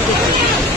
Thank okay. you.